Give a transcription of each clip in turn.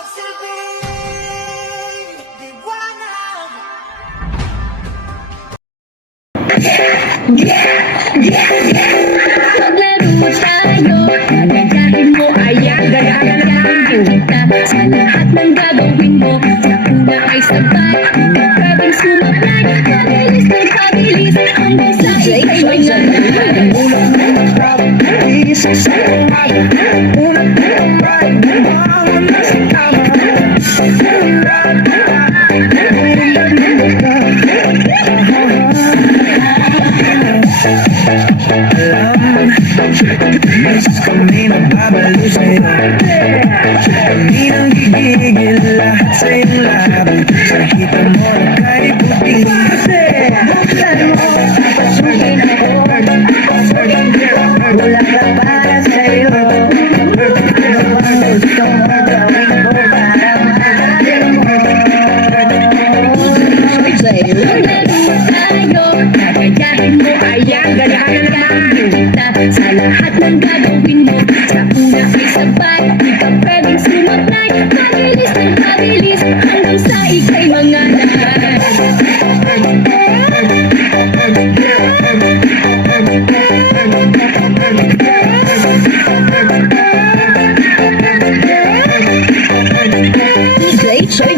magsilbing liwanag. Maglaro tayo, gagayahin mo ay agad-agad kita sa lahat ng gagawin mo. Sa una ay sabay, hindi pwedeng sumablay. Pabilis ng pabilis, hanggang sa ikay mangyayari. Kami nagbabalo sa'yo, kami nang gigigil lahat sa iyong labi. Nakita mo na kay puti, buksan mo, papasukin ako. Wala ka para sa'yo, ano bang gusto mo gawin ko para mahalin mo? Maglaro tayo, gagayahin mo ay agad-agad kita sa lahat ng gagawin mo. Sa una ay sabay, di ka pwedeng sumablay. Pabilis ng pabilis, hanggang sa ikay manganap. DJ Choy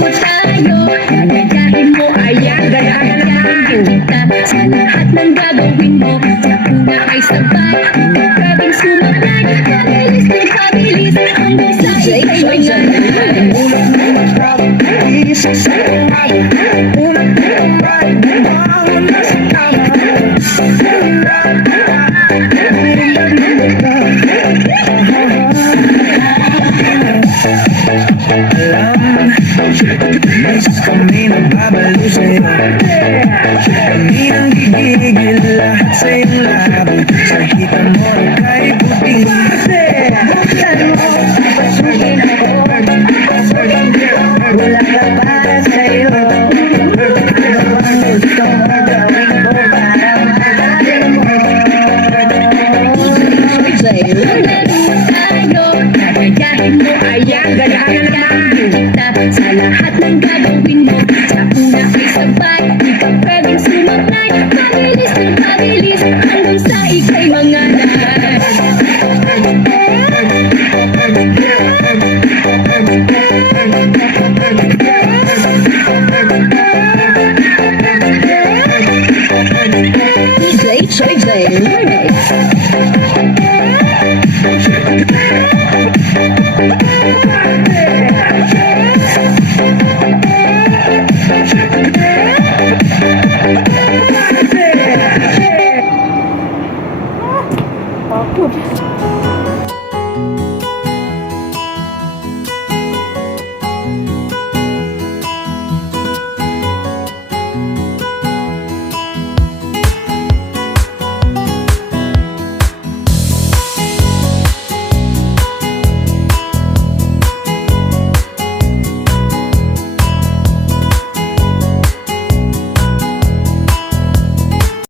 Maglaro tayo, gagayahin mo ay agad-agad kita sa lahat ng gagawin mo. Sa una ay sabay, di ka pwedeng sumablay. Pabilis ng pabilis, hanggang sa ikay mangyayari. Kami nagbabalo sa'yo, kami nang gigigil lahat sa iyong labi. Nakita mo na kay puti, buksan mo, papasukin ako. Wala ka para sa'yo, ano bang gusto mo gawin ko para mahalin mo? Maglaro tayo, gagayahin mo ay agad-agad kita sa lahat ng gagawin mo. Sa una ay sabay, di ka pwedeng sumablay. Pabilis ng pabilis, hanggang sa ikay manganap. DJ Choy Takut.